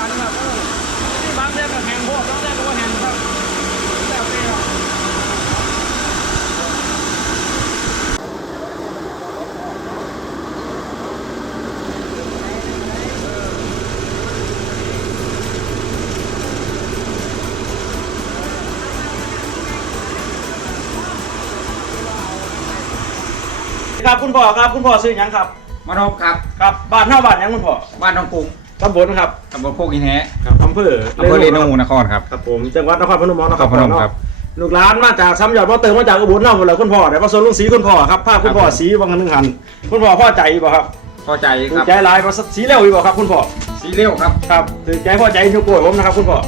ครับเออที่บางเส้นก็แห้งโพดบางเส้นก็บ่แห้งครับแล้วแต่ครับครับคุณพ่อครับคุณพ่อซื้อหยังครับ มานพครับ ครับบ้านเท่าบ้านหยังคุณพ่อ บ้านน้องกรุง ตำบลครับตำบลโคกอินแฮครับอำเภออำเภอเรนูนครครับครับผมจังหวัดนครพนมเนาะนครพนมครับลูกหลานมาจากซ้ำยอดพ่อเติมมาจากอุบลเนาะหมดเลยคุณพ่อแต่ว่าส่วนลุงสีคุณพ่อครับภาพคุณพ่อครับผมสีบางหนึงหันคุณพ่อพ่อใจบ่ครับพอใจถูคกรับใจหลายบ่สีเร็วอีกบ่ครับคุณพ่อสีเลี้ยวครับครับถูกใจพ่อใจนิ้วโป้ยผมนะครับคุณพ่อ